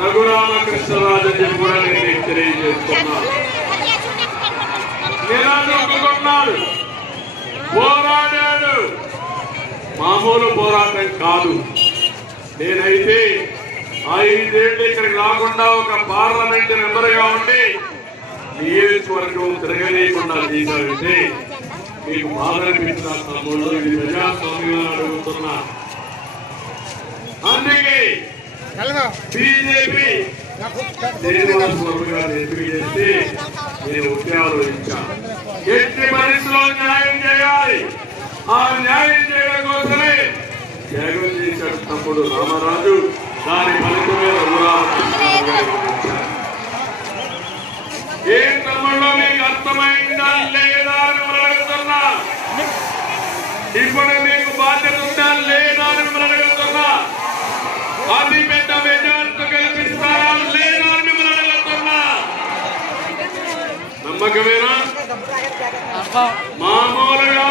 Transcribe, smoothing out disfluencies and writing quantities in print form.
రఘురామకృష్ణరాజు కూడా నేను తెలియజేస్తున్నాను. నిరాశకున్నాడు, పోరాడాడు. మామూలు పోరాటం కాదు. నేనైతే 5 ఏళ్ళు ఇక్కడికి రాకుండా ఒక పార్లమెంట్ మెంబర్ గా ఉండి నియోజకవర్గం తిరగలేకుండా చేశారంటే మీకు బాధ అనిపించిన తమ్ముళ్ళు, ఇది ప్రజాస్వామ్యంగా అడుగుతున్నా. అందుకే బీజేపీ శ్రీనివాస్ వర్మ గారిని ఎంపిక చేస్తే నేను ఉద్యోగాలు ఇచ్చాను. ఎట్టి పరిస్థితుల్లో న్యాయం చేయాలి. ఆ న్యాయం చేయడం కోసమే త్యాగం చేశాడు తమ్ముడు రామరాజు. దాని ఫలితమే ఏం తమ్ముళ్ళు మీకు అర్థమైందా లేదా అని అడుగుతున్నా. ఇప్పుడు మీకు బాధ్యత ఉందా లేదా అని అడుగుతున్నా. అతి పెద్ద మెజార్టీ కల్పిస్తారా లేదా అని మిమ్మల్ని అడుగుతున్నా. నమ్మకమేనా? మామూలుగా